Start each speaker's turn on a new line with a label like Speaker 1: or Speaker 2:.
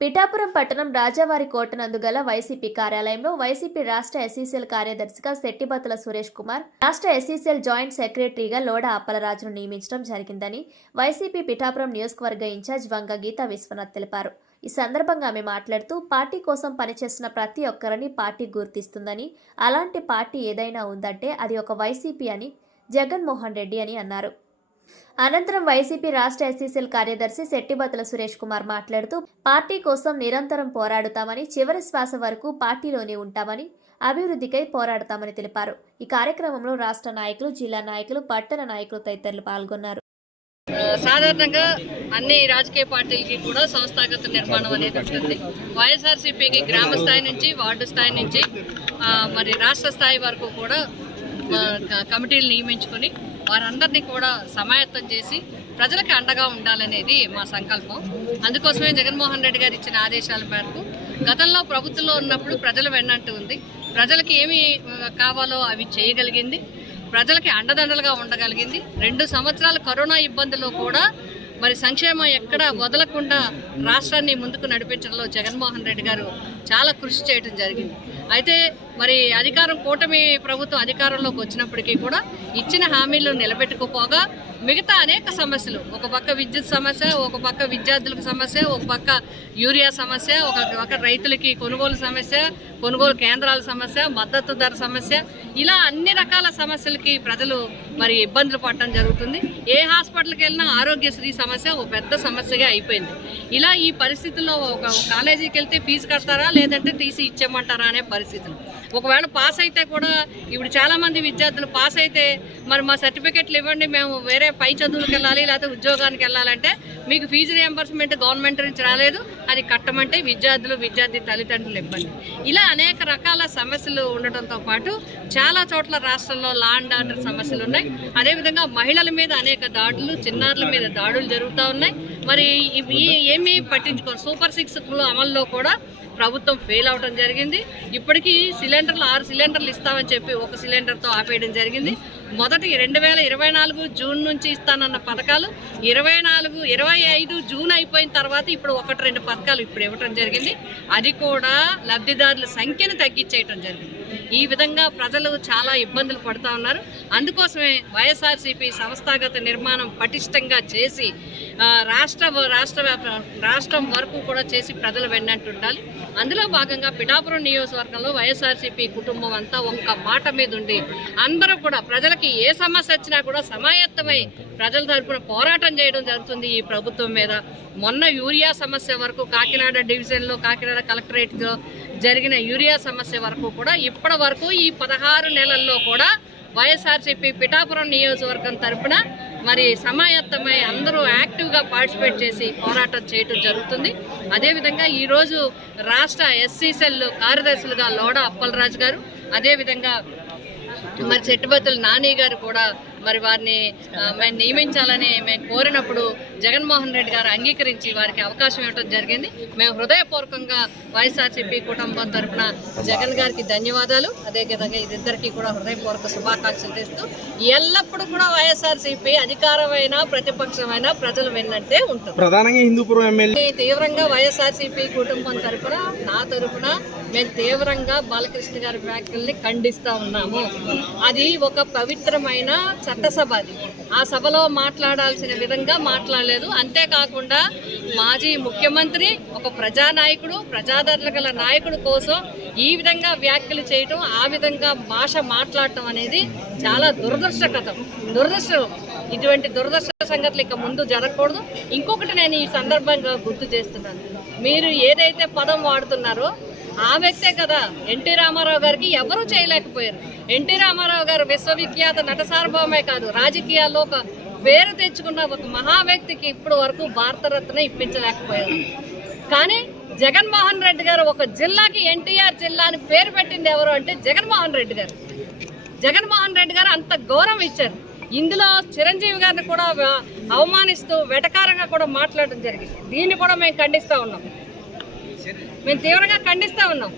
Speaker 1: పిఠాపురం పట్టణం రాజావారి కోటనందు గల వైసీపీ కార్యాలయంలో వైసీపీ రాష్ట్ర ఎస్ఈసీఎల్ కార్యదర్శిగా శెట్టిబతుల సురేష్ కుమార్ రాష్ట్ర ఎస్ఈసీఎల్ జాయింట్ సెక్రటరీగా లోడ అప్పలరాజును నియమించడం జరిగిందని వైసీపీ పిఠాపురం నియోజకవర్గ ఇన్ఛార్జ్ వంగ గీతా విశ్వనాథ్ తెలిపారు. ఈ సందర్భంగా ఆమె మాట్లాడుతూ పార్టీ కోసం పనిచేసిన ప్రతి ఒక్కరిని పార్టీ గుర్తిస్తుందని అలాంటి పార్టీ ఏదైనా ఉందంటే అది ఒక వైసీపీ అని జగన్మోహన్ రెడ్డి అని అన్నారు. అనంతరం వైసీపీ రాష్ట్ర ఎస్సీసీఎల్ కార్యదర్శి శెట్టిబతుల సురేష్ కుమార్ మాట్లాడుతూ పార్టీ కోసం నిరంతరం పోరాడుతామని చివరి శ్వాస వరకు పార్టీలోనే ఉంటామని అభివృద్ధికై పోరాడతామని తెలిపారు. ఈ కార్యక్రమంలో రాష్ట్ర నాయకులు జిల్లా నాయకులు పట్టణ నాయకులు తదితరులు పాల్గొన్నారు.
Speaker 2: సాధారణంగా అన్ని రాజకీయ పార్టీలకి కూడా సంస్థాగత నిర్మాణం అనేది ఉంటుంది. వైఎస్ఆర్సీపీకి గ్రామ స్థాయి నుంచి వార్డు స్థాయి నుంచి మరి రాష్ట్ర స్థాయి వరకు కూడా కమిటీలు నియమించుకొని వారందరినీ కూడా సమాయత్తం చేసి ప్రజలకు అండగా ఉండాలనేది మా సంకల్పం. అందుకోసమే జగన్మోహన్ రెడ్డి గారు ఇచ్చిన ఆదేశాల మేరకు గతంలో ప్రభుత్వంలో ఉన్నప్పుడు ప్రజలు వెన్నంటూ ఉంది. ప్రజలకు ఏమి కావాలో అవి చేయగలిగింది. ప్రజలకి అండదండలుగా ఉండగలిగింది. రెండు సంవత్సరాల కరోనా ఇబ్బందుల్లో కూడా మరి సంక్షేమం ఎక్కడ వదలకుండా రాష్ట్రాన్ని ముందుకు నడిపించడంలో జగన్మోహన్ రెడ్డి గారు చాలా కృషి చేయడం జరిగింది. అయితే మరి అధికారం కూటమి ప్రభుత్వం అధికారంలోకి వచ్చినప్పటికీ కూడా ఇచ్చిన హామీలు నిలబెట్టుకోపోగా మిగతా అనేక సమస్యలు ఒక పక్క విద్యుత్ సమస్య ఒక పక్క విద్యార్థులకు సమస్య ఒక పక్క యూరియా సమస్య ఒక పక్క రైతులకి కొనుగోలు సమస్య కొనుగోలు కేంద్రాల సమస్య మద్దతు ధర సమస్య ఇలా అన్ని రకాల సమస్యలకి ప్రజలు మరి ఇబ్బందులు పడటం జరుగుతుంది. ఏ హాస్పిటల్కి వెళ్ళినా ఆరోగ్యశ్రీ సమస్య ఒక పెద్ద సమస్యగా అయిపోయింది. ఇలా ఈ పరిస్థితుల్లో ఒక కాలేజీకి వెళ్తే ఫీజు కడతారా లేదంటే టీసీ ఇచ్చేయమంటారా అనే పరిస్థితులు. ఒకవేళ పాస్ అయితే కూడా ఇప్పుడు చాలా మంది విద్యార్థులు పాస్ అయితే మరి మా సర్టిఫికెట్లు ఇవ్వండి మేము వేరే పై చదువులకు వెళ్ళాలి లేకపోతే ఉద్యోగానికి వెళ్ళాలంటే మీకు ఫీజు రియంబర్స్మెంట్ గవర్నమెంట్ నుంచి రాలేదు అది కట్టమంటే విద్యార్థులు విద్యార్థి తల్లిదండ్రులు ఇబ్బంది. ఇలా అనేక రకాల సమస్యలు ఉండటంతో పాటు చాలా చోట్ల రాష్ట్రంలో లా అండ్ ఆర్డర్ సమస్యలు ఉన్నాయి. అదేవిధంగా మహిళల మీద అనేక దాడులు చిన్నారుల మీద దాడులు జరుగుతూ ఉన్నాయి. మరి ఇవి ఏమీ పట్టించుకోరు సూపర్ సిక్స్ అమల్లో కూడా ప్రభుత్వం ఫెయిల్ అవడం జరిగింది. ఇప్పటికీ సిలిండర్లు ఆరు సిలిండర్లు ఇస్తామని చెప్పి ఒక సిలిండర్తో ఆపేయడం జరిగింది. మొదటి రెండు వేల ఇరవై నాలుగు జూన్ నుంచి ఇస్తానన్న పథకాలు ఇరవై నాలుగు ఇరవై ఐదు జూన్ అయిపోయిన తర్వాత ఇప్పుడు ఒకటి రెండు పథకాలు ఇప్పుడు ఇవ్వటం జరిగింది. అది కూడా లబ్ధిదారుల సంఖ్యను తగ్గించేయటం జరిగింది. ఈ విధంగా ప్రజలు చాలా ఇబ్బందులు పడుతూ ఉన్నారు. అందుకోసమే వైఎస్ఆర్సీపీ సంస్థాగత నిర్మాణం పటిష్టంగా చేసి రాష్ట్ర రాష్ట్ర రాష్ట్రం వరకు కూడా చేసి ప్రజలు వెన్నట్టు ఉండాలి అందులో భాగంగా పిఠాపురం నియోజకవర్గంలో వైఎస్ఆర్సీపీ కుటుంబం అంతా ఒక్క మాట మీద ఉండి అందరూ కూడా ప్రజలకి ఏ సమస్య వచ్చినా కూడా సమాయత్తమై ప్రజల తరపున పోరాటం చేయడం జరుగుతుంది ఈ ప్రభుత్వం మీద. మొన్న యూరియా సమస్య వరకు కాకినాడ డివిజన్లో కాకినాడ కలెక్టరేట్లో జరిగిన యూరియా సమస్య వరకు కూడా ఇప్పటి వరకు ఈ పదహారు నెలల్లో కూడా వైఎస్ఆర్సీపీ పిఠాపురం నియోజకవర్గం తరపున మరి సమాయత్తమై అందరూ యాక్టివ్గా పార్టిసిపేట్ చేసి పోరాటం చేయటం జరుగుతుంది. అదేవిధంగా ఈరోజు రాష్ట్ర ఎస్సీసెల్ కార్యదర్శులుగా లోడ అప్పలరాజు గారు అదేవిధంగా మరి చెట్టుబత్తుల నాని గారు కూడా మరి వారిని మేము నియమించాలని మేము కోరినప్పుడు జగన్మోహన్ రెడ్డి గారు అంగీకరించి వారికి అవకాశం ఇవ్వడం జరిగింది. మేము హృదయపూర్వకంగా వైఎస్ఆర్సీపీ కుటుంబం తరపున జగన్ గారికి ధన్యవాదాలు. అదేవిధంగా ఇద్దరికి కూడా హృదయపూర్వక శుభాకాంక్షలు తెస్తూ ఎల్లప్పుడూ కూడా వైఎస్ఆర్సీపీ అధికారమైన ప్రతిపక్షమైన ప్రజలు విన్నట్టే ఉంటుంది.
Speaker 3: ప్రధానంగా హిందూపురం ఎమ్మెల్యే
Speaker 2: తీవ్రంగా వైఎస్ఆర్సీపీ కుటుంబం తరపున నా తరపున మేము తీవ్రంగా బాలకృష్ణ గారి వ్యాఖ్యల్ని ఖండిస్తా ఉన్నాము. అది ఒక పవిత్రమైన చట్టసభ అది ఆ సభలో మాట్లాడాల్సిన విధంగా మాట్లాడలేదు. అంతేకాకుండా మాజీ ముఖ్యమంత్రి ఒక ప్రజానాయకుడు ప్రజాదరణ గల నాయకుడు కోసం ఈ విధంగా వ్యాఖ్యలు చేయటం ఆ విధంగా భాష మాట్లాడటం అనేది చాలా దురదృష్టకతం దురదృష్టం. ఇటువంటి దురదృష్ట సంగతులు ఇక ముందు జరగకూడదు. ఇంకొకటి నేను ఈ సందర్భంగా గుర్తు చేస్తున్నాను. మీరు ఏదైతే పదం వాడుతున్నారో ఆ వ్యక్తే కదా. ఎన్టీ రామారావు గారికి ఎవరూ చేయలేకపోయారు. ఎన్టీ రామారావు గారు విశ్వవిఖ్యాత నట సార్వభౌమే కాదు రాజకీయాల్లో ఒక పేరు తెచ్చుకున్న ఒక మహా వ్యక్తికి ఇప్పుడు వరకు భారతరత్న ఇప్పించలేకపోయారు. కానీ జగన్మోహన్ రెడ్డి గారు ఒక జిల్లాకి ఎన్టీఆర్ జిల్లా అని పేరు పెట్టింది ఎవరు అంటే జగన్మోహన్ రెడ్డి గారు. జగన్మోహన్ రెడ్డి గారు అంత గౌరవం ఇచ్చారు. ఇందులో చిరంజీవి గారిని కూడా అవమానిస్తూ వెటకారంగా కూడా మాట్లాడడం జరిగింది. దీన్ని కూడా మేము ఖండిస్తూ ఉన్నాం. మేము తీవ్రంగా ఖండిస్తూ ఉన్నాం.